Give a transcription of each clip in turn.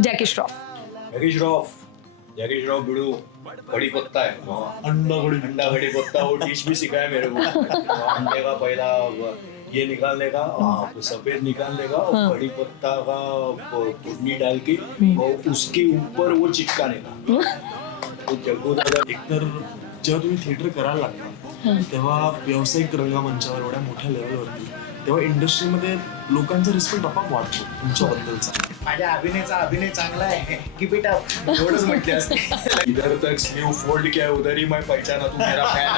Jackie Shroff. जैकी श्रॉफ बिड़ू कड़ी पत्ता है, अंडा कड़ी पत्ता, वो डिश भी सिखाया मेरे को. अंडे का पहला ये निकालने का, सफेद निकालने का, और कड़ी पत्ता का भुनी डाल के और उसके ऊपर वो चिपकाने का. तो जग्गू दादा एकतर जेव्हा तुम्ही थिएटर करायला लागता तेव्हा व्यावसायिक रंगमंचावर एवढ्या मोठ्या लेवलवरती तेव्हा इंडस्ट्रीमध्ये लोकांचा रिस्पेक्ट आपोआप वाढतो तुमच्याबद्दलचा. माझ्या अभिनय चांगला आहे की बेटा एवढंच म्हटले असते. इधर तक स्लीव फोल्ड किया उधर ही मैं पहचाना तू मेरा फैन.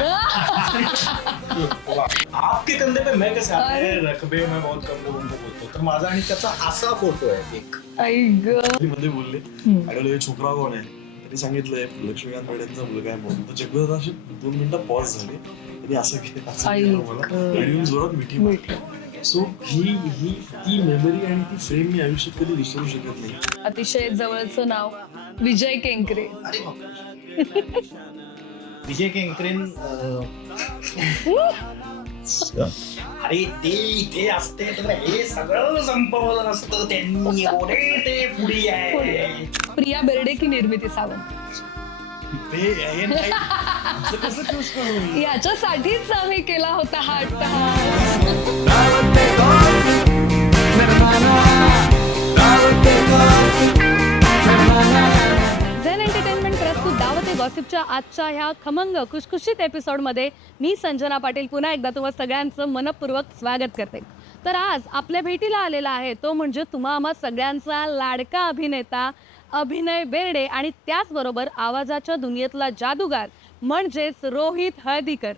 आपके कंधे पे मैं कैसे आपके रकबे मैं बहुत कम लोगों को बोलतो. तर माझा आणि त्याचा असा फोटो आहे एक. मध्ये बोलले आणि छोकरा कोण आहे त्यांनी सांगितलंय लक्ष्मीकांत बेर्डेंचा मुलगा आहे म्हणून. तर जगभरात असे 2 मिनिटं पॉज झाले आणि असं केलं मला आणि जोरात मिठी. सो ही ती मेमरी आणि ती फ्रेम मी आयुष्यात कधी विसरू शकत नाही. अतिशय जवळचं नाव विजय केंकरे. विजय केंकरेन अरे ते इथे असते तर हे सगळं संपवलं नसतं त्यांनी. एवढे ते पुढे आहे. प्रिया बेर्डे की निर्मिती सावंत. याच्यासाठीच आम्ही केला होता हा अट्टहास. झेन एंटरटेनमेंट प्रस्तुत दावते गॉसिपच्या आजच्या ह्या खमंग खुशखुशीत एपिसोडमध्ये मी संजना पाटील पुन्हा एकदा तुम्हा सगळ्यांचं मनपूर्वक स्वागत करते. तर आज आपल्या भेटीला आलेला आहे तो म्हणजे तुम्हा आम्हा सगळ्यांचा लाडका अभिनेता अभिनय बेर्डे आणि त्याचबरोबर आवाजाच्या दुनियेतला जादूगार म्हणजेच रोहित हळदीकर.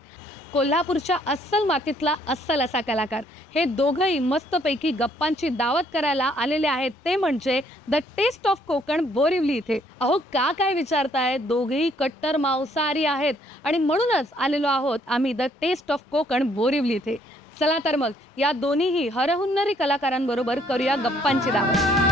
कोल्हापूरच्या अस्सल मातीतला अस्सल असा कलाकार. हे दोघंही मस्तपैकी गप्पांची दावत करायला आलेले आहेत ते म्हणजे the taste of Konkan Borivali इथे. अहो का काय विचारताय, दोघेही कट्टर मांसाहारी आहेत आणि म्हणूनच आलेलो आहोत आम्ही the taste of Konkan Borivali इथे. चला तर मग या दोन्हीही हरहुन्नरी कलाकारांबरोबर करूया गप्पांची दावत.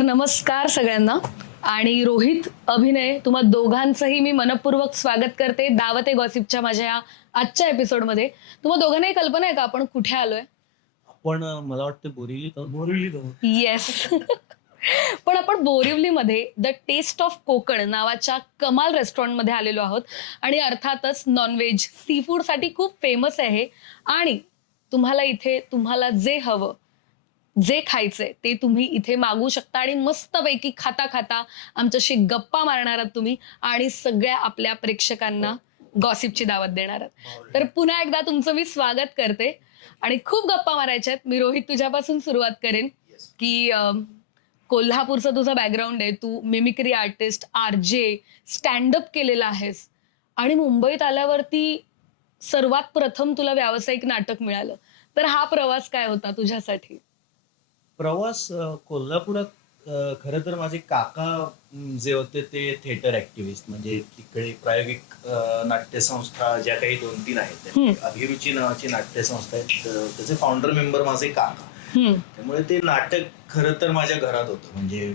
नमस्कार सगळ्यांना. आणि रोहित, अभिनय, तुम्हा दोघांचंही मी मनपूर्वक स्वागत करते दावते गॉसिपच्या माझ्या या आजच्या एपिसोडमध्ये. तुम्हा दोघांनाही कल्पना आहे का आपण कुठे आलोय? आपण मला वाटतं बोरिवलीत. येस. पण आपण बोरिवलीमध्ये द टेस्ट ऑफ कोकण नावाच्या कमाल रेस्टॉरंटमध्ये आलेलो आहोत आणि अर्थातच नॉनव्हेज सी फूडसाठी खूप फेमस आहे. आणि तुम्हाला इथे तुम्हाला जे हवं जे खायचंय ते तुम्ही इथे मागू शकता आणि मस्तपैकी खाता खाता आमच्याशी गप्पा मारणार आहात तुम्ही आणि सगळ्या आपल्या प्रेक्षकांना गॉसिपची दावत देणार आहात. तर पुन्हा एकदा तुमचं मी स्वागत करते आणि खूप गप्पा मारायच्या आहेत. मी रोहित तुझ्यापासून सुरुवात करेन की कोल्हापूरचा तुझा बॅकग्राऊंड आहे. तू मिमिक्री आर्टिस्ट, RJ, स्टँडअप केलेला आहेस आणि मुंबईत आल्यावरती सर्वात प्रथम तुला व्यावसायिक नाटक मिळालं. तर हा प्रवास काय होता तुझ्यासाठी? प्रवास कोल्हापुरात खरं तर माझे काका जे होते ते थिएटर ऍक्टिव्हिस्ट, म्हणजे तिकडे प्रायोगिक नाट्यसंस्था ज्या काही 2-3 आहेत, अभिरुची नावाची नाट्यसंस्था आहेत, त्याचे फाउंडर मेंबर माझे काका. त्यामुळे ते नाटक खरं तर माझ्या घरात होतं. म्हणजे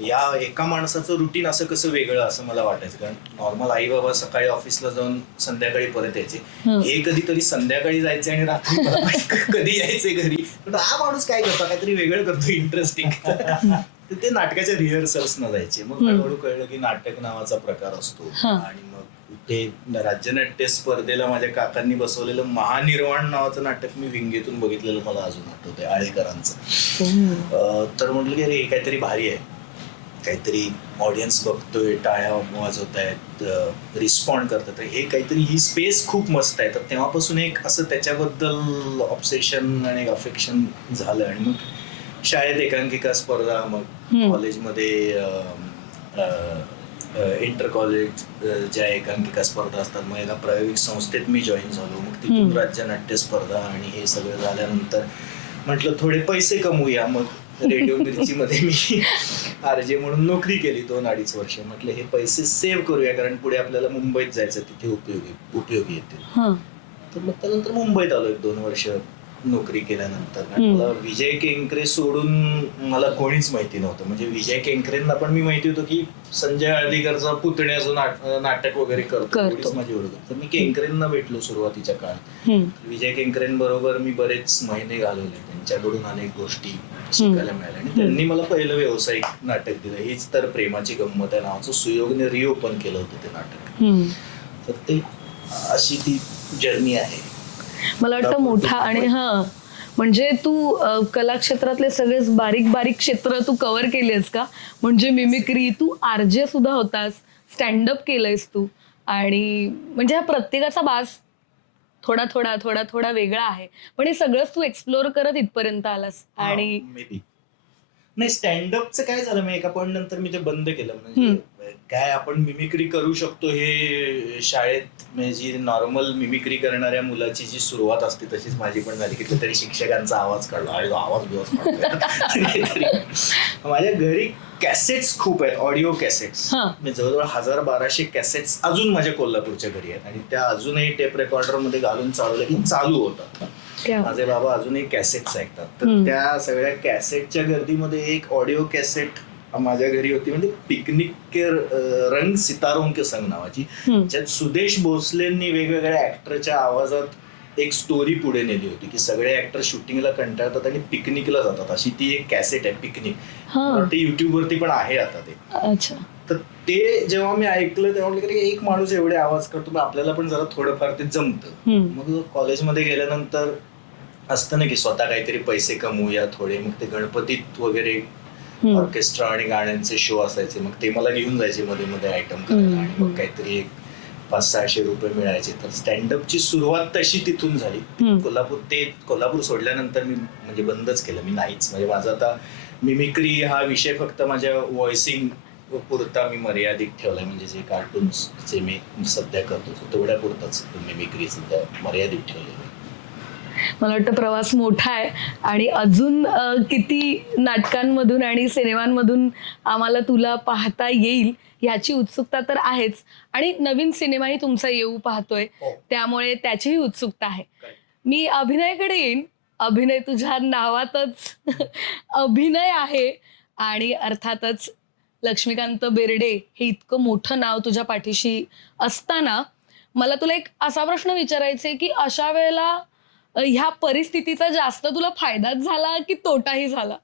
या एका माणसाचं रुटीन असं कसं वेगळं असं मला वाटायचं. कारण नॉर्मल आई बाबा सकाळी ऑफिसला जाऊन संध्याकाळी परत यायचे. हे कधीतरी संध्याकाळी जायचे आणि रात्री कधी यायचे घरी. पण हा माणूस काय करतो, काहीतरी वेगळं करतो, इंटरेस्टिंग. तर ते नाटकाच्या रिहर्सल्स न जायचे. मग हळूहळू कळलं की नाटक नावाचा प्रकार असतो. आणि मग ते राज्यनाट्य स्पर्धेला माझ्या काकांनी बसवलेलं महानिर्वाण नावाचं नाटक मी विंगेतून बघितलेलं मला अजून आठवतंय, आळेकरांचं. तर म्हटलं की अरे हे काहीतरी भारी आहे, काहीतरी ऑडियन्स बघतोय, टाळ्या वाजवत आहेत, रिस्पॉन्ड करतात, हे काहीतरी ही स्पेस खूप मस्त आहे. तर तेव्हापासून एक असं त्याच्याबद्दल ऑब्सेशन आणि एक अफेक्शन झालं. आणि मग शाळेत एकांकिका स्पर्धा, मग कॉलेजमध्ये इंटर कॉलेज ज्या एकांकिका स्पर्धा असतात, मग एका प्रायोगिक संस्थेत मी जॉईन झालो. मग तिथून राज्य नाट्य स्पर्धा आणि हे सगळं झाल्यानंतर म्हटलं थोडे पैसे कमवूया. मग रेडिओ मिरचीमध्ये मी आरजे म्हणून नोकरी केली 2-2.5 वर्ष. म्हटलं हे पैसे सेव्ह करूया, कारण पुढे आपल्याला मुंबईत जायचं, तिथे उपयोगी येतील. तर मग त्यानंतर मुंबईत आलो 1-2 वर्ष नोकरी केल्यानंतर. आणि मला विजय केंकरे सोडून मला कोणीच माहिती नव्हतं. म्हणजे विजय केंकरेंना पण मी माहिती होतं की संजय हळदीकरचा पुतण्याचं नाटक वगैरे करतो, एवढीच माझी ओळख. तर मी केंकरेंना भेटलो सुरुवातीच्या काळात. विजय केंकरेंबरोबर मी बरेच महिने घालवले, त्यांच्याकडून अनेक गोष्टी शिकायला मिळाल्या. आणि त्यांनी मला पहिलं व्यावसायिक नाटक दिलं, हीच तर प्रेमाची गंमत आहे नावाचं. सुयोगने रिओपन केलं होतं ते नाटक. तर ते अशी ती जर्नी आहे. मला वाटतं मोठा. आणि म्हणजे तू कला क्षेत्रातले सगळेच बारीक बारीक क्षेत्र तू कव्हर केलेस का? म्हणजे मिमिक्री, तू आरजे सुद्धा होतास, स्टँडअप केलंयस तू. आणि म्हणजे हा प्रत्येकाचा बास थोडा थोडा थोडा थोडा वेगळा आहे, पण हे सगळंच तू एक्सप्लोर करत इथपर्यंत आलास. आणि नाही, स्टँडअपचं काय झालं, मी एका पॉईंट नंतर मी ते बंद केलं. म्हणजे काय आपण मिमिक्री करू शकतो हे शाळेत, म्हणजे जी नॉर्मल मिमिक्री करणाऱ्या मुलाची जी सुरुवात असते तशीच माझी पण झाली. की तरी शिक्षकांचा आवाज काढला आणि आवाज बिवाज माझ्या घरी कॅसेट्स खूप आहेत, ऑडिओ कॅसेट्स. जवळजवळ 1000-1200 कॅसेट्स अजून माझ्या कोल्हापूरच्या घरी आहेत. आणि त्या अजूनही टेप रेकॉर्डर मध्ये घालून चालवल्या की चालू होतात. माझे बाबा अजूनही कॅसेट्स ऐकतात. तर त्या सगळ्या कॅसेटच्या गर्दीमध्ये एक ऑडिओ कॅसेट माझ्या घरी होती, म्हणजे पिकनिक के रंग सितारों के संग नावाची, ज्यात सुदेश भोसलेंनी वेगवेगळ्या ऍक्टरच्या आवाजात एक स्टोरी पुढे नेली होती की सगळे ऍक्टर शूटिंगला कंटाळतात आणि पिकनिकला जातात, अशी ती एक कॅसेट आहे पिकनिक. ते युट्यूब वरती पण आहे आता ते. अच्छा. तर ते जेव्हा मी ऐकलं तेव्हा म्हटलं की एक माणूस एवढे आवाज करतो, मग आपल्याला पण जरा थोडंफार ते जमतं. मग कॉलेजमध्ये गेल्यानंतर असतं ना की स्वतः काहीतरी पैसे कमवूया थोडे. मग ते गणपतीत वगैरे ऑर्केस्ट्रा आणि गाण्यांचे शो असायचे, मग ते मला घेऊन जायचे मध्ये मध्ये आयटम करायला. आणि मग काहीतरी एक 500-600 रुपये मिळायचे. तर स्टँडअपची सुरुवात तशी तिथून झाली. कोल्हापूर सोडल्यानंतर मी म्हणजे बंदच केलं, मी नाहीच. म्हणजे माझा आता मिमिक्री हा विषय फक्त माझ्या व्हॉइसिंग पुरता मी मर्यादित ठेवलाय. म्हणजे जे कार्टून्सचे मी सध्या करतो तेवढ्या पुरताच मिमिक्री सध्या मर्यादित ठेवलेली. मला वाटतं प्रवास मोठा आहे आणि अजून किती नाटकांमधून आणि सिनेमांमधून आम्हाला तुला पाहता येईल ह्याची उत्सुकता तर आहेच. आणि नवीन सिनेमाही तुमचा येऊ पाहतोय, त्यामुळे त्याचीही उत्सुकता आहे. मी अभिनयाकडे येईन. अभिनय तुझ्या नावातच अभिनय आहे. आणि अर्थातच लक्ष्मीकांत बेर्डे हे इतकं मोठं नाव तुझ्या पाठीशी असताना मला तुला एक असा प्रश्न विचारायचा आहे की अशा वेळेला ह्या परिस्थितीचा जास्त तुला फायदाच झाला की तोटाही झाला?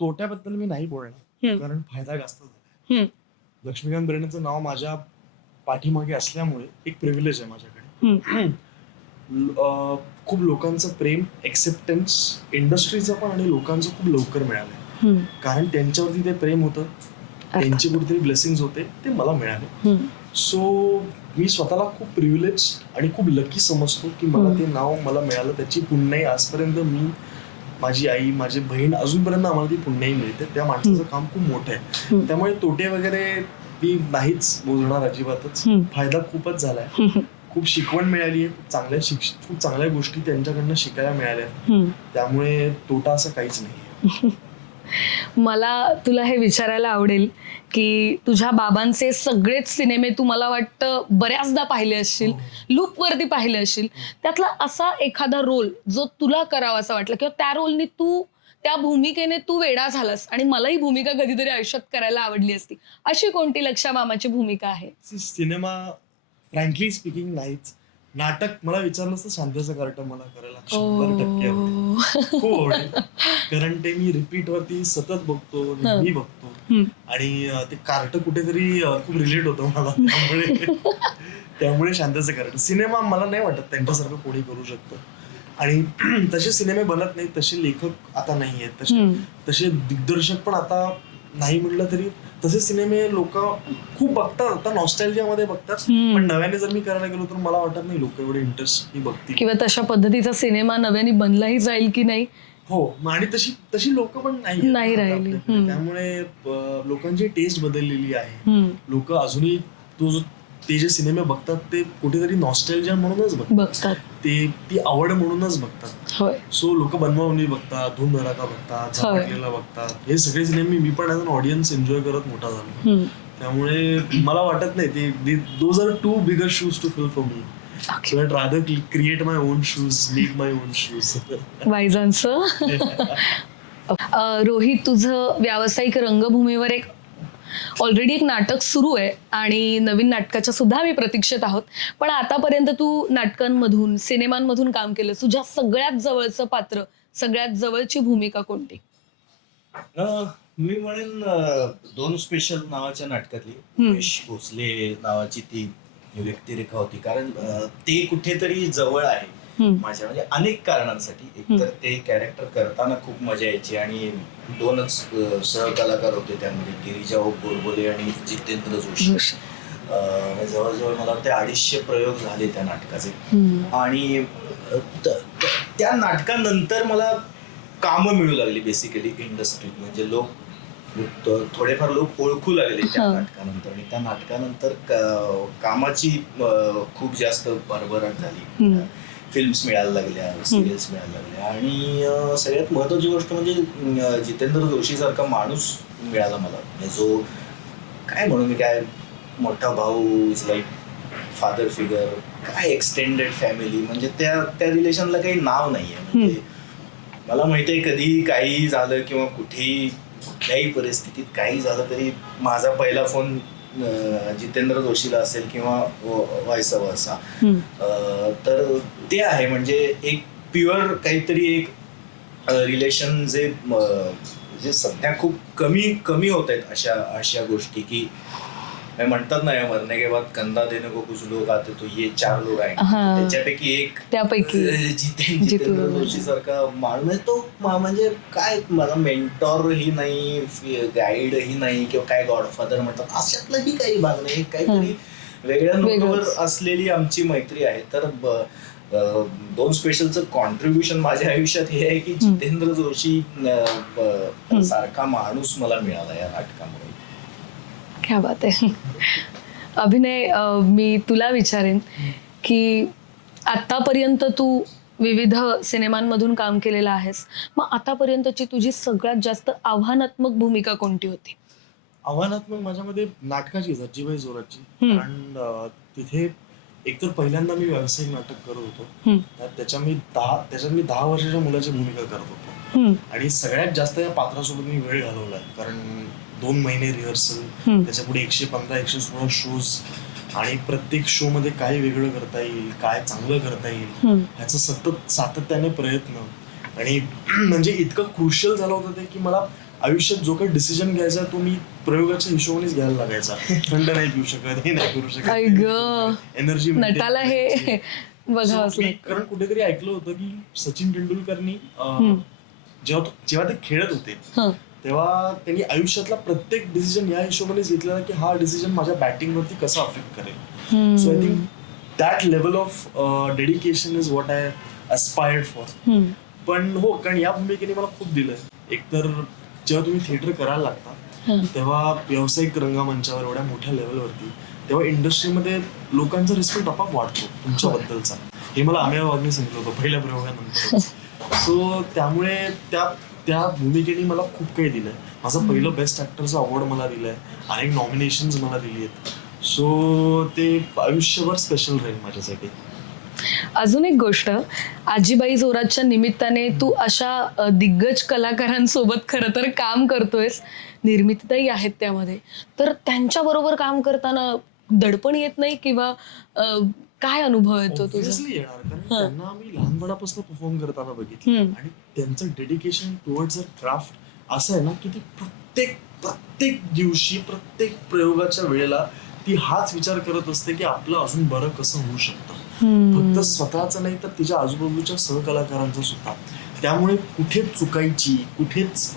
तोट्याबद्दल मी नाही बोलणार, कारण फायदा जास्त झाला. लक्ष्मीकांत बेर्डेंचं नाव माझ्या पाठीमागे असल्यामुळे एक प्रिव्हिलेज आहे माझ्याकडे. खूप लोकांचं प्रेम, एक्सेप्टन्स, इंडस्ट्रीचं पण आणि लोकांचं खूप लवकर मिळालंय. कारण त्यांच्यावरती ते प्रेम होतं, त्यांची कुठेतरी ब्लेसिंग्स होते, ते मला मिळाले. सो मी स्वतःला खूप प्रिव्हिलेज आणि खूप लकी समजतो की मला ते नाव मला मिळालं. त्याची पुण्याई आजपर्यंत मी, माझी आई, माझी बहीण, अजूनपर्यंत आम्हाला ती पुण्याई मिळते. त्या माणसाचं काम खूप मोठं आहे. त्यामुळे तोटे वगैरे मी नाहीच बोलणार अजिबातच. फायदा खूपच झालाय. खूप शिकवण मिळाली आहे, खूप चांगल्या गोष्टी त्यांच्याकडनं शिकायला मिळाल्या. त्यामुळे तोटा असं काहीच नाही. मला तुला हे विचारायला आवडेल की तुझ्या बाबांचे सगळेच सिनेमे तू मला वाटतं बऱ्याचदा पाहिले असशील, लूपवरती पाहिले असशील. त्यातला असा एखादा रोल जो तुला करावासा वाटला किंवा त्या रोलनी तू, त्या भूमिकेने तू वेडा झालास आणि मलाही भूमिका कधीतरी आयुष्यात करायला आवडली असती, अशी कोणती लक्षा मामाची भूमिका आहे? सिनेमा फ्रँकली स्पीकिंग नाहीच. नाटक मला विचारलं तर शांतीचं कार्ट मला करायला 100% आवडेल, खूप आवडेल. कारण ते मी रिपीट वरती सतत बघतो, नेहमी बघतो. आणि ते कार्ट कुठेतरी खूप रिलेट होतं मला. त्यामुळे शांतीचं कार्ट. सिनेमा मला नाही वाटत त्यांच्यासारखं कोणी करू शकतं. आणि तसे सिनेमे बनत नाहीत, तसे लेखक आता नाही आहेत, तसे दिग्दर्शक पण आता नाही म्हटलं तरी तसे सिनेमे लोक खूप बघतात. आता नॉस्टॅल्जियामध्ये बघतात, पण नव्याने जर मी करायला गेलो तर मला वाटत नाही लोक एवढे इंटरेस्ट बघतील किंवा तशा पद्धतीचा सिनेमा नव्याने बनलाही जाईल की नाही हो आणि तशी लोक पण नाही नाही आता राहिली. आपल्याकडे. त्यामुळे लोकांची टेस्ट बदललेली आहे. लोक अजूनही ते जे सिनेमे बघतात ते कुठेतरी नॉस्टॅल्जिया म्हणूनच बघतात. ती आवड म्हणूनच बघतात. होय. सो लोक बनवावणी बघतात, धूम धडाका बघतात, झपाटलेला बघतात. हे सगळे सिनेमे मी पण ऍज अन ऑडियन्स एन्जॉय करत मोठा झालो. त्यामुळे मला वाटत नाही ते those are too bigger shoes to fill for me. So I'd rather create my own shoes, make my own shoes. वायझांचं. रोहित, तुझं व्यावसायिक रंगभूमीवर ऑलरेडी एक नाटक सुरू आहे आणि नवीन नाटकाच्या सुद्धा आम्ही प्रतीक्षेत आहोत. पण आतापर्यंत तू नाटकांमधून, सिनेमांमधून काम केलं. तुझ्या सगळ्यात जवळचं पात्र, सगळ्यात जवळची भूमिका कोणती? मी म्हणेन 2 स्पेशल नावाच्या नाटकातली यश भोसले नावाची ती व्यक्तिरेखा होती. कारण ते कुठेतरी जवळ आहे माझ्या, म्हणजे अनेक कारणांसाठी. एकतर ते कॅरेक्टर करताना खूप मजा यायची आणि 2च सहकलाकार होते त्यामध्ये, गिरिजा गोडबोले आणि जितेंद्र जोशी. जवळजवळ मला वाटतं 250 प्रयोग झाले त्या नाटकाचे. आणि त्या नाटकानंतर मला कामं मिळू लागली बेसिकली इंडस्ट्रीत. म्हणजे थोडेफार लोक ओळखू लागले त्या नाटकानंतर. आणि त्या नाटकानंतर कामाची खूप जास्त भरभराट झाली. फिल्म्स मिळायला लागल्या, सिरियल्स मिळायला लागल्या. आणि सगळ्यात महत्वाची गोष्ट म्हणजे जितेंद्र जोशी सारखा माणूस मिळाला मला, जो काय म्हणू मी, काय मोठा भाऊ, इज लाईक फादर फिगर, काय एक्सटेंडेड फॅमिली. म्हणजे त्या रिलेशनला काही नाव नाहीये. म्हणजे मला माहितीये कधी काही झालं किंवा कुठल्याही परिस्थितीत काही झालं तरी माझा पहिला फोन जितेंद्र जोशीला असेल किंवा व्हायसा वर्सा. तर ते आहे म्हणजे एक प्युअर काहीतरी एक रिलेशन जे सध्या खूप कमी होत आहेत अशा गोष्टी. की म्हणतात ना, मरने के बाद कंधा देने को कुछ लोग आते, तो ये 4 लोग आहे. त्यापैकी जितेंद्र जोशी सारखा माणूस. तो म्हणजे काय, मला मेंटॉर ही नाही, गाईड ही नाही, किंवा काय गॉडफादर म्हणतात अशातलाही काही भाग नाही. काहीतरी वेगळ्या नोटवर असलेली आमची मैत्री आहे. तर 2 स्पेशलचं कॉन्ट्रीब्युशन माझ्या आयुष्यात हे आहे की जितेंद्र जोशी सारखा माणूस मला मिळाला या नाटकामुळे. क्या बात आहे. अभिनय, मी तुला विचारेन की आतापर्यंत तू विविध सिनेमांमधून काम केलेलं आहेस. मग आतापर्यंतची तुझी सगळ्यात जास्त आव्हानात्मक भूमिका कोणती होती? आव्हानात्मक माझ्यामध्ये नाटकाची, अज्जीबाई जोराची. कारण तिथे एकतर पहिल्यांदा मी व्यावसायिक नाटक करत होतो. त्याच्यात मी 10 वर्षाच्या मुलाची भूमिका करत होतो. आणि सगळ्यात जास्त या पात्रासोबत मी वेळ घालवलाय. कारण 2 महिने रिहर्सल, त्याच्या पुढे 115-116 शोज, आणि प्रत्येक शो मध्ये काय वेगळं करता येईल, काय चांगलं करता येईल, ह्याचं सतत सातत्याने प्रयत्न. आणि म्हणजे इतकं क्रुशियल झालं होतं ते की मला आयुष्यात जो काही डिसिजन घ्यायचा तो मी प्रयोगाच्या हिशोबानेच घ्यायला लागायचा. थंड नाही पिऊ शकत, हे नाही करू शकत, एनर्जी नटाला हे बघावंच लागतं. कारण कुठेतरी ऐकलं होतं की सचिन तेंडुलकरनी जेव्हा ते खेळत होते तेव्हा त्यांनी आयुष्यातला प्रत्येक डिसिजन या हिशोबानेच घेतलेला की हा डिसिजन माझ्या बॅटिंग वरती कसा अफेक्ट करेल. So I think that level of dedication is what I aspired for. पण हो, कारण या भूमिकेने मला खूप दिलंय. एकतर जेव्हा तुम्ही थिएटर करायला लागता तेव्हा व्यावसायिक रंगमंचावर एवढ्या मोठ्या लेवलवरती, तेव्हा इंडस्ट्रीमध्ये लोकांचा रिस्पेक्ट आपोआप वाढतो तुमच्याबद्दलचा. हे मला अमेय वाघने सांगितलं होतं पहिल्या प्रयोगानंतर. सो त्यामुळे त्या भूमिकेने मला खूप काही दिलंय. माझं पहिलं बेस्ट ऍक्टरचं अवॉर्ड मला दिलंय, अनेक नॉमिनेशन्स मला दिली आहेत. सो ते आयुष्यभर स्पेशल राहील माझ्यासाठी. अजून एक गोष्ट, आजीबाई जोराच्या निमित्ताने तू अशा दिग्गज कलाकारांसोबत खरं तर काम करतोयस, निर्मितीताई आहेत त्यामध्ये. तर त्यांच्या बरोबर काम करताना दडपण येत नाही किंवा काय अनुभव येतो तुझा? ऑब्व्हियसली येणार, कारण त्यांना मी लहानपणापासून परफॉर्म करताना बघितलं. आणि त्यांचं डेडिकेशन टुवर्ड्स अ क्राफ्ट असं आहे ना की ती प्रत्येक दिवशी, प्रत्येक प्रयोगाच्या वेळेला ती हाच विचार करत असते की आपलं अजून बरं कसं होऊ शकतं. फक्त स्वतःच नाही तर तिच्या आजूबाजूच्या सहकलाकारांचं सुद्धा. त्यामुळे कुठेच चुकायची, कुठेच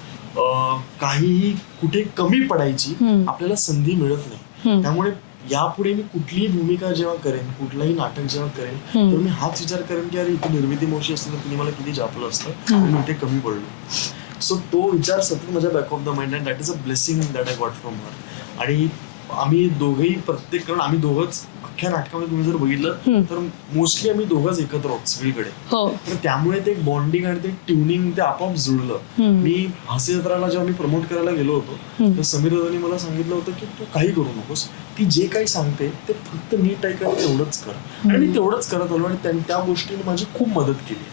कुठे कमी पडायची आपल्याला संधी मिळत नाही. त्यामुळे यापुढे मी कुठलीही भूमिका जेव्हा करेन, कुठलंही नाटक जेव्हा करेन, तर मी हाच विचार करेन की अरे इथे निर्मिती मावशी असते तर तिने मला किती जापलं असतं आणि मी इथे कमी पडलो. सो तो विचार सतत माझ्या back of the mind and that is a blessing that I got from her. आणि आम्ही दोघंही प्रत्येक, कारण आम्ही दोघंच अख्ख्या नाटकामध्ये तुम्ही जर बघितलं तर मोस्टली आम्ही दोघंच एकत्र आहोत सगळीकडे. तर त्यामुळे ते बॉन्डिंग आणि ते ट्युनिंग ते आपोआप जुळलं. मी हास्य जत्राला जेव्हा मी प्रमोट करायला गेलो होतो तर समीर दादांनी मला सांगितलं होतं की तू काही करू नकोस, ती जे काही सांगते ते फक्त नीट ऐकायला तेवढंच कर. आणि मी तेवढंच करत आलो आणि त्या गोष्टीने माझी खूप मदत केली.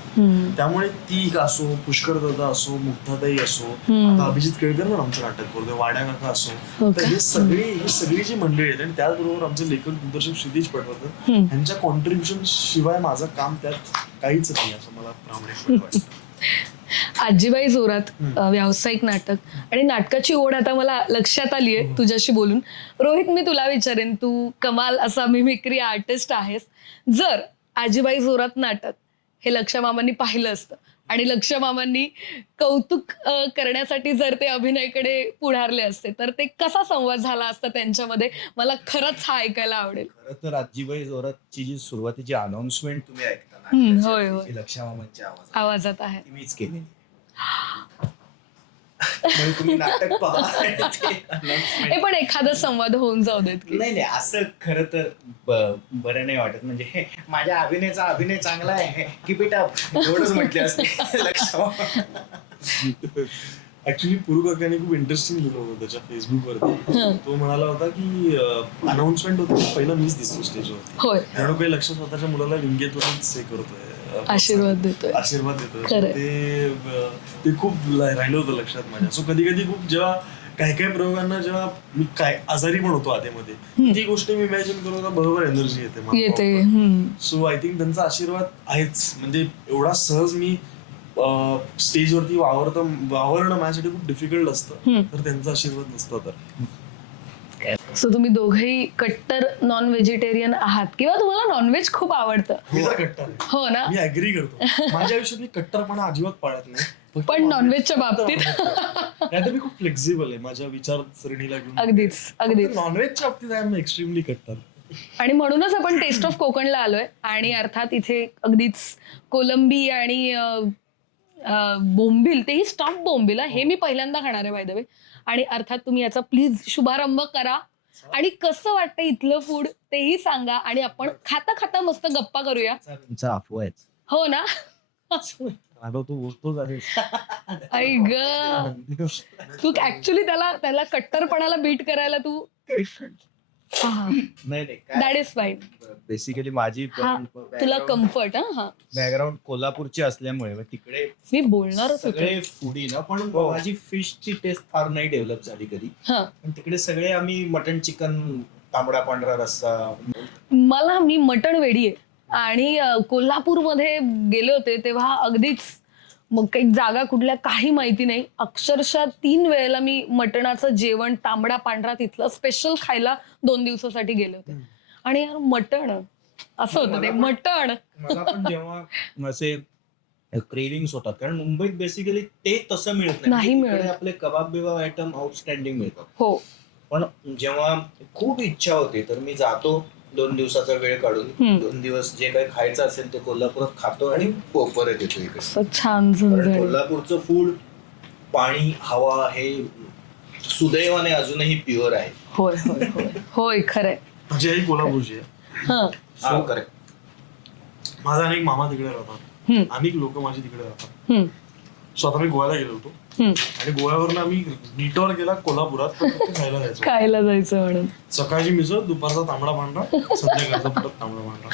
त्यामुळे ती असो, पुष्कर दादा असो, मुग्धाताई असो, आता अभिजित केळकर ना आमचं नाटक करतोय, वाड्या काका असो, तर ही सगळी जी मंडळी आहेत आणि त्याचबरोबर आमचे लेखक दिग्दर्शक क्षितिज पटवर्धन यांच्या कॉन्ट्रीब्युशन शिवाय माझं काम त्यात काहीच नाही असं मला प्रामाणिकपणे वाटतं. आजीबाई जोरात व्यावसायिक नाटक आणि नाटकाची ओढ आता मला लक्षात आली आहे तुझ्याशी बोलून. रोहित, मी तुला विचारेन, तू कमाल असा मिमिक्री आर्टिस्ट आहेस. जर आजीबाई जोरात नाटक हे लक्ष मामांनी पाहिलं असतं आणि लक्ष मामांनी कौतुक करण्यासाठी जर ते अभिनयाकडे पुढारले असते तर ते कसा संवाद झाला असता त्यांच्यामध्ये, मला खरंच हा ऐकायला आवडेल. खरं तर आजीबाई जोरातची जी सुरुवातीची अनाउन्समेंट तुम्ही होय, होय. ऐकता लक्षा मामांच्या आवाजात आहे. ती मीच केली. म्हणून तुम्ही नाटक पहा. हे पण एखादा संवाद होऊन जाऊ देत की. नाही असं खरं तर बरं नाही वाटत. म्हणजे हे माझ्या अभिनय चांगला आहे, कीप इट अप एवढंच म्हटलं असते. ऍक्च्युली पुरू काकाने खूप इंटरेस्टिंग लिहिलं होतं त्याच्या फेसबुकवरती. तो म्हणाला होता की अनाउन्समेंट होती पहिला मीच दिसतो स्टेजवरती. होय, त्यामुळे काही लक्ष स्वतःच्या मुलाला विंगेतूनच हे करतोय, आशीर्वाद देतोय. देतोय. ते खूप राहिलं होतं लक्षात माझ्या. सो कधी कधी खूप जेव्हा काही काही प्रयोगांना जेव्हा मी काय आजारी पण होतो आधीमध्ये, ती गोष्ट मी इमॅजिन करून बरोबर एनर्जी येते. सो आय थिंक त्यांचा आशीर्वाद आहेच. म्हणजे एवढा सहज मी स्टेजवरती वावरणं माझ्यासाठी खूप डिफिकल्ट असतं, तर त्यांचा आशीर्वाद नसतो तर. सो तुम्ही दोघेही कट्टर नॉन व्हेजिटेरियन आहात किंवा तुम्हाला नॉनव्हेज खूप आवडतं. मी तर कट्टर आहे. हो ना. मी ऍग्री करतो. माझ्या आयुष्यात मी कट्टरपणा अजिबात पाळत नाही, पण नॉनव्हेजच्या बाबतीत नाही. मी खूप फ्लेक्झिबल आहे माझ्या विचारसरणीला घेऊन. अगदीच नॉनव्हेजच्या बाबतीत आय एम एक्स्ट्रीमली कट्टर. आणि म्हणूनच आपण टेस्ट ऑफ कोकणला आलोय. आणि अर्थात इथे अगदीच कोलंबी आणि बोंबील, तेही स्टफ बोंबील, हे मी पहिल्यांदा खाणार आहे बाय द वे. आणि अर्थात तुम्ही याचा प्लीज शुभारंभ करा आणि कसं वाटतं इथलं फूड तेही सांगा आणि आपण खाता खाता मस्त गप्पा करूया. तुमचा अफवा आहे. हो ना. आई ग, तू ऍक्च्युली त्याला कट्टरपणाला बीट करायला तू नाही दॅट इज फाईन. बेसिकली माझी तुला कम्फर्ट. बॅकग्राऊंड कोल्हापूरची असल्यामुळे तिकडे मी बोलणारच होते. सगळे फूडी ना, पण माझी फिशची टेस्ट फार नाही डेव्हलप झाली कधी. पण तिकडे सगळे आम्ही मटन, चिकन, तांबडा पांढरा रस्सा. मी मटण वेडी आहे आणि कोल्हापूरमध्ये गेले होते तेव्हा अगदीच मग काही जागा कुठल्या काही माहिती नाही, अक्षरशः 3 वेळेला मी मटणाचं जेवण तांबडा पांढरा तिथलं स्पेशल खायला 2 दिवसासाठी गेले होते. आणि यार मटण असं होतं ते मटण. मला पण जेव्हा असे क्रेविंग्स होतात, कारण मुंबईत बेसिकली ते तसं मिळत नाही मिळत. आपले कबाब बिबाब आयटम आउटस्टँडिंग मिळतात. हो, पण जेव्हा खूप इच्छा होते तर मी जातो 2 दिवसाचा वेळ काढून, 2 दिवस जे काही खायचं असेल ते कोल्हापुरात खातो आणि परत येतो इकडे. छान. कोल्हापूरचं फूड, पाणी, हवा हे सुदैवाने अजूनही प्युअर आहे. होय होय होय होय, खरंय. माझी आई कोल्हापूरची आहे. करेक्ट. माझा अनेक मामा तिकडे राहतात, अनेक लोक माझे तिकडे राहतात. सो आता मी गोव्याला गेलो होतो आणि गोव्यावरून आम्ही डिटॉर गेला कोल्हापुरात खायला जायचं म्हणून. सकाळची मिसळ, दुपारचा तांबडा पांढरा, संध्याकाळचा परत तांबडा पांढरा.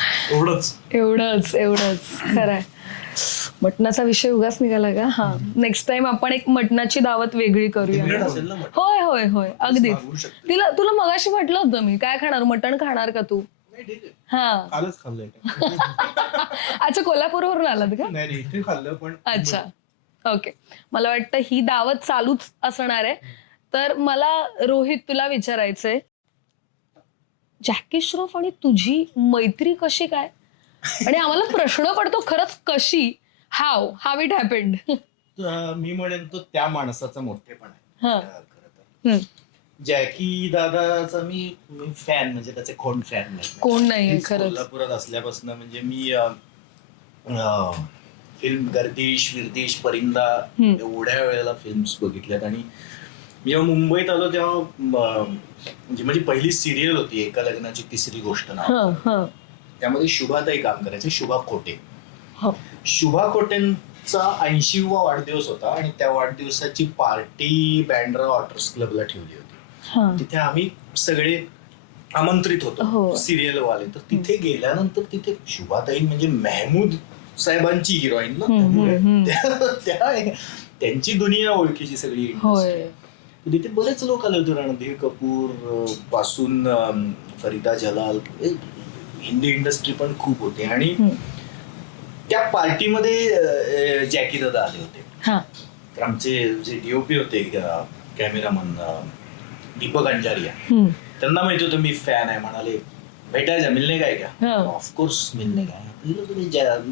एवढंच खरंय. मटणाचा विषय उगाच निघाला का. नेक्स्ट टाइम आपण एक मटणाची दावत वेगळी करूया. होय होय होय, अगदीच. तुला मगाशी म्हटलं होतं मी, काय खाणार, मटण खाणार का तू. कालच खाल्लंय. अच्छा, कोल्हापूरवरून आलात का. नाही, इथे खाल्लं पण. अच्छा, ओके. मला वाटतं ही दावत चालूच असणार आहे. तर मला रोहित तुला विचारायचंय, जॅकी श्रॉफ आणि तुझी मैत्री कशी काय. आणि आम्हाला प्रश्न पडतो खरंच, कशी, हाव इट हॅपेंड. मी म्हणेन तो त्या माणसाचा मोठेपण आहे. जॅकी दादाचा मी फॅन, म्हणजे त्याचे कोण फॅन नाही. कोण नाहीये मीच खरंच. कोल्हापुरात असल्यापासून म्हणजे मी फिल्म गर्दिश विरदिश परिंदा एवढ्या वेळेला फिल्म्स बघितल्यात. आणि मी जेव्हा मुंबईत आलो तेव्हा म्हणजे माझी पहिली सिरियल होती एका लग्नाची तिसरी गोष्ट नाव. त्यामध्ये शुभाताई काम करायचे, शुभा खोटे. शुभा खोटेंचा 80वा वाढदिवस होता आणि त्या वाढदिवसाची पार्टी बँड्रा वॉटर्स क्लबला ठेवली होती. तिथे आम्ही सगळे आमंत्रित होतो सिरियल वाले. तर तिथे गेल्यानंतर तिथे शुभाताई म्हणजे मेहमूद साहेबांची हिरोईन ना, त्यामुळे त्यांची दुनिया ओळखीची सगळी. तिथे बरेच लोक आले होते, रणधीर कपूर पासून फरीदा जलाल, हिंदी इंडस्ट्री पण खूप होते. आणि त्या पार्टीमध्ये जॅकी दादा आले होते. तर आमचे जे डीओपी होते कॅमेरामन दीपक अंजारिया, त्यांना माहिती होतं मी फॅन आहे. म्हणाले भेटायचं, मिलने काय का? ऑफकोर्स मिलने काय.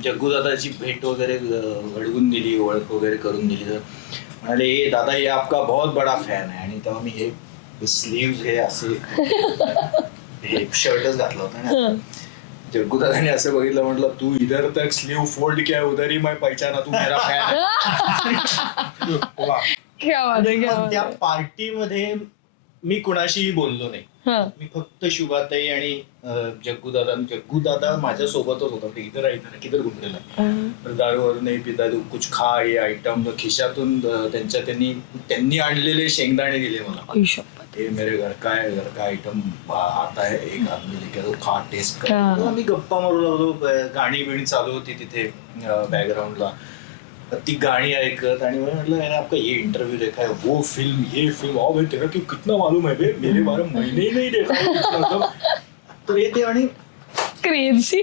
जग्गू दादाची भेट वगैरे घडवून दिली, ओळख वगैरे करून दिली. तर म्हणाले हे दादा हे आपका बहुत बडा फॅन आहे. आणि तेव्हा मी हे स्लीव्ह हे असे हे शर्टच घातला होता. जग्गू दादाने असं बघितलं, म्हटलं तू इधर तक स्लीव फोल्ड किया उधर ही मैं पहचाना तू मेरा फॅन. त्या पार्टीमध्ये मी कुणाशीही बोललो नाही. मी फक्त शुभाताई आणि जग्गू दादा माझ्या सोबतच होता. ते इधर आहे किधर घुमलेला, दारू वरू नाही पिता, कुछ खा ये आयटम. खिशातून त्यांनी आणलेले शेंगदाणे दिले मला. ये मेरे घर का आइटम आता है, एक आदमी लेके तो खा टेस्ट कर. आम्ही गप्पा मारू लागलो, गाणी बिणी चालू होती तिथे बॅकग्राऊंडला. ती गाणी ऐकत आणि म्हटलं मैंने आपका ये इंटरव्यू देखा है, वो फिल्म ये फिल्म, और भाई तेरा कितना मालूम है बे, मेरे 12 महीने ही नहीं देखा. तर येते आणि क्रेझी.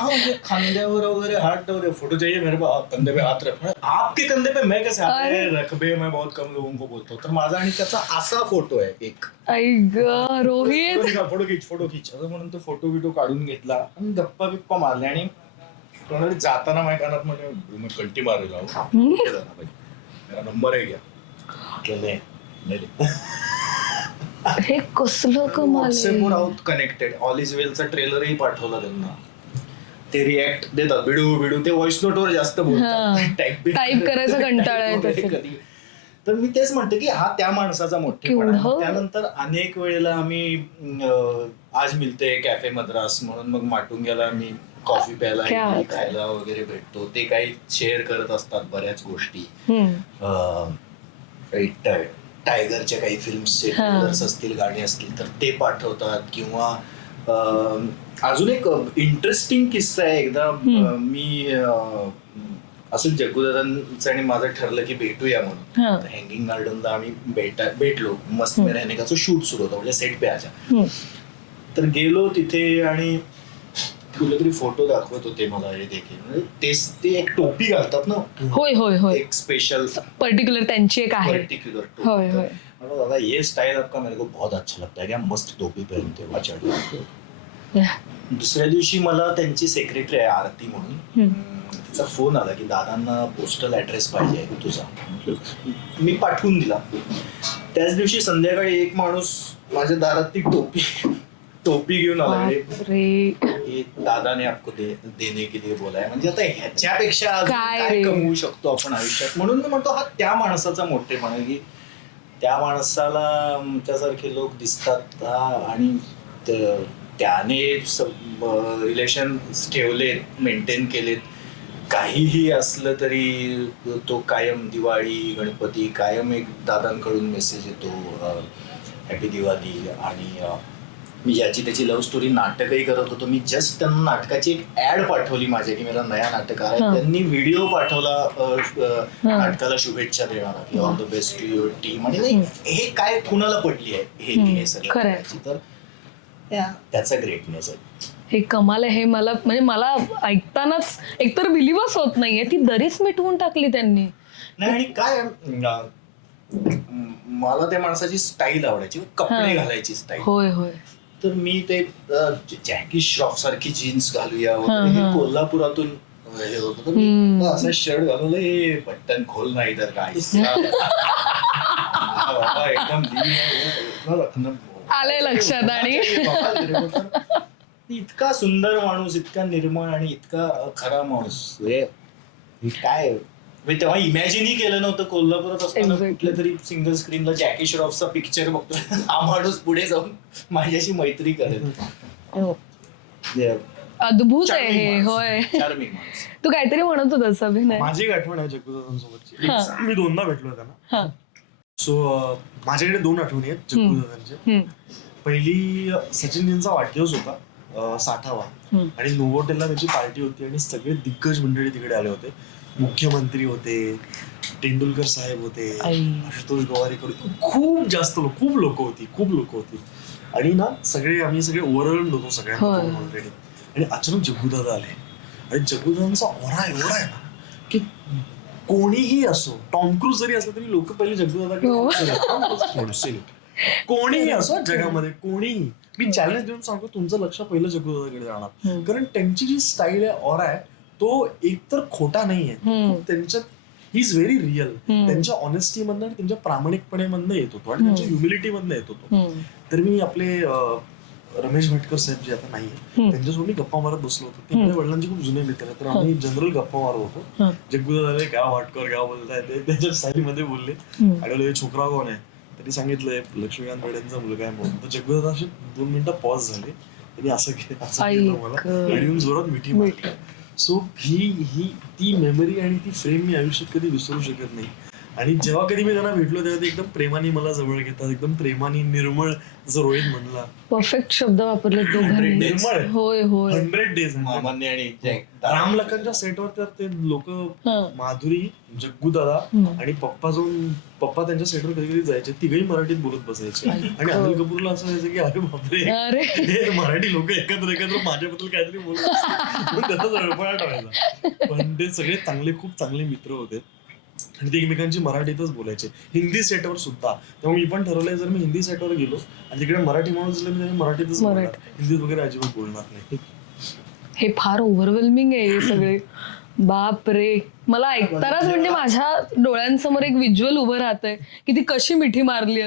म्हणजे खांद्यावर वगैरे हात वगैरे, फोटो चाहिए मेरे को, कंधे पे हात रख. आपके कंधे पे मैं कैसे हात रख बे, मैं बहुत कम लोगों को बोलतो. तर माझा आणि त्याचा असा फोटो आहे एक. रोहित फोटो खीच असं म्हणून तो फोटो बिटो काढून घेतला आणि गप्पा बिप्पा मारल्या. आणि जाताना माझ्या कानात म्हणजे कंटी मारायला मेरा नंबर आहे घ्या. हे कसलं कमाल. व्हॉट्सअपवर आहोत कनेक्टेड. ऑल इज वेलचा ट्रेलरही पाठवला त्यांना. ते रिॲक्ट देतात बिडू ते व्हॉइस नोटवर जास्त बोलतात, टाईप करायचा कंटाळा आहे कधी. तर मी तेच म्हणते की हा त्या माणसाचा मोठेपणा. त्यानंतर अनेक वेळेला आम्ही आज मिळते कॅफे मद्रास म्हणून मग माटुंग्याला आम्ही कॉफी प्यायला खायला वगैरे भेटतो. ते काही शेअर करत असतात बऱ्याच गोष्टी. टायगरच्या काही फिल्म्सचे ट्रेलर्स असतील, गाणी असतील तर ते पाठवतात. किंवा अजून एक इंटरेस्टिंग किस्सा आहे. एकदा मी असं जग्गूदादांचं आणि माझं ठरलं की भेटूया म्हणून. हँगिंग गार्डनला आम्ही भेटलो. मस्त मेरा रहने काचं शूट सुरू होतं, म्हणजे सेट पे आजा. तर गेलो तिथे आणि कुठलेतरी फोटो दाखवत होते मला. हे देखील ते एक टोपी घालतात ना. होय एक स्पेशल पर्टिक्युलर त्यांची एक आहे. पर्टिक्युलर टोपी. दादा ये स्टाइल आपका मेरे को बहुत अच्छा लगता है, क्या मस्त टोपी पहनते हो चढ़. दुसऱ्या दिवशी मला त्यांची सेक्रेटरी आहे आरती म्हणून, तिचा फोन आला की दादांना पोस्टल ऍड्रेस पाहिजे आहे तुझा. मी पाठवून दिला. त्याच दिवशी संध्याकाळी एक माणूस माझ्या दारात ती टोपी घेऊन आला. दादाने आपको देने के लिए बोला आहे. म्हणजे आता ह्याच्यापेक्षा काय कमवू शकतो आपण आयुष्यात. म्हणून मी म्हणतो हा त्या माणसाचा मोठेपणा की त्या माणसाला आमच्यासारखे लोक दिसतात आणि त्याने रिलेशन ठेवलेत, मेंटेन केलेत. काहीही असलं तरी तो कायम दिवाळी गणपती कायम एक दादांकडून मेसेज येतो, हॅपी दिवाळी. आणि मी ज्याची त्याची लव्ह स्टोरी नाटकही करत होतो. मी जस्ट त्यांना नाटकाची एक ऍड पाठवली माझ्या की मेरा नया नाटक आहे. त्यांनी व्हिडिओ पाठवला नाटकाला शुभेच्छा देणारा की all the best to your team. आणि नाही हे काय कुणाला पडली आहे हे सगळं. तर त्याचा ग्रेटनेस आहे. हे कमाल आहे. हे मला ऐकतानाच एकतर बिलीव्हच होत नाहीये. ती दरीच मिटवून टाकली त्यांनी. नाही आणि काय मला त्या माणसाची स्टाईल आवडायची, कपडे घालायची स्टाईल. होय. तर मी ते जॅकी श्रॉफ सारखी जीन्स घालूया वगैरे हे कोल्हापुरातून हे होतं. तर मी असं शर्ट घालवलं, हे बटन खोल नाही तर काय बाबा, एकदम एकदम आलंय लक्षात. आणि इतका सुंदर माणूस, इतका निर्मळ आणि इतका खरा माणूस. हे काय म्हणजे तेव्हा इमॅजिनही केलं नव्हतं कोल्हापुरात असताना Exactly. कुठल्या तरी सिंगल स्क्रीनला जॅकी श्रॉफचा पिक्चर बघतो हा माणूस पुढे जाऊन माझ्याशी मैत्री करेल. अद्भुत आहे हे. होय, चार्मिंग माणूस. तू काहीतरी म्हणत होतास अभिनय. माझी एक आठवण आहे जग्गूदादांसोबतची. हा. मी दोनदा भेटलो त्यांना. हा. सो माझ्याकडे 2 आठवणी आहेत जग्गूदादांच्या. पहिली सचिनजींचा वाढदिवस होता 60वा आणि नोव्होटेलला त्याची पार्टी होती आणि सगळे दिग्गज मंडळी तिकडे आले होते. मुख्यमंत्री होते, तेंडुलकर साहेब होते, आशुतोष गोवारीकर, खूप जास्त खूप लोक होती आणि ना आम्ही सगळे ओव्हरवेल्ड होतो सगळ्यांना ऑलरेडी. आणि अचानक जग्गूदादा आले आणि जग्गूदादांचा ऑरा एवढा आहे ना की कोणीही असो, टॉम क्रूज जरी असलं तरी लोक पहिले जग्गूदादाकडे, कोणीही असो जगामध्ये, कोणीही, मी चॅलेंज देऊन सांगतो तुमचं लक्ष पहिलं जग्गूदादाकडे जाणार. कारण त्यांची जी स्टाईल आहे, ऑरा आहे, तो एकतर खोटा नाहीये, त्यांच्या ही इज व्हेरी रिअल. त्यांच्या ऑनेस्टी मधनं आणि त्यांच्या प्रामाणिकपणेमधनं येत होतो आणि त्यांच्या ह्युमिलिटी मधनं येत होतो. तर मी आपले रमेश भटकर साहेब जे आता नाहीये, त्यांच्यासोबत मी गप्पा मारत बसलो होतो. ते माझ्या वडिलांचे खूप जुने मित्र आहेत, तर आम्ही जनरल गप्पा मारत होतो. जग्गूदादा क्या वाटकर क्या बोलताय ते त्यांच्या स्टाईलमध्ये बोलले. आणि छोकरा कोण आहे, त्यांनी सांगितलंय लक्ष्मीकांत बेर्डेंचा मुलगा आहे म्हणून. तर जग्गूदादा असे 2 मिनिटं पॉज झाले, त्यांनी असं केलं मला आणि येऊन जोरात मिठी मारली. सो ही ती मेमरी आणि ती फ्रेम मी आयुष्यात कधी विसरू शकत नाही. आणि जेव्हा कधी मी त्यांना भेटलो तेव्हा ते एकदम प्रेमाने मला जवळ घेतात, एकदम प्रेमाने निर्मळ, जसं रोहित म्हणला. परफेक्ट शब्द वापरले दोघांनी. निर्मळ. होय होय. 100 डेज. मामान्य आणि राम लखनच्या सेटवर तर ते लोक, माधुरी, जग्गूदादा आणि पप्पा त्यांच्या सेटवर कधी कधी जायचे, तिघही मराठीत बोलत बसायचे. आणि अनिल कपूरला असं व्हायचं की अरे बापरे, हे मराठी लोक एकत्र माझ्याबद्दल काहीतरी बोलत, त्याचा जळफळाट व्हायचा. पण ते सगळे खूप चांगले मित्र होते आणि ते एकमेकांची मराठीतच बोलायचे, हिंदी सेटवर सुद्धा. त्यामुळे मी पण ठरवलंय, जर मी हिंदी सेटवर गेलो आणि तिकडे मराठी माणूस झाले, मी मराठीतच बोलणार, हिंदीत वगैरे अजिबात बोलणार नाही. हे फार ओव्हरवेल्मिंग आहे हे सगळे. बाप रे, मला ऐकतानाच म्हणजे माझ्या डोळ्यांसमोर एक व्हिज्युअल उभं राहतंय की ती कशी मिठी मारली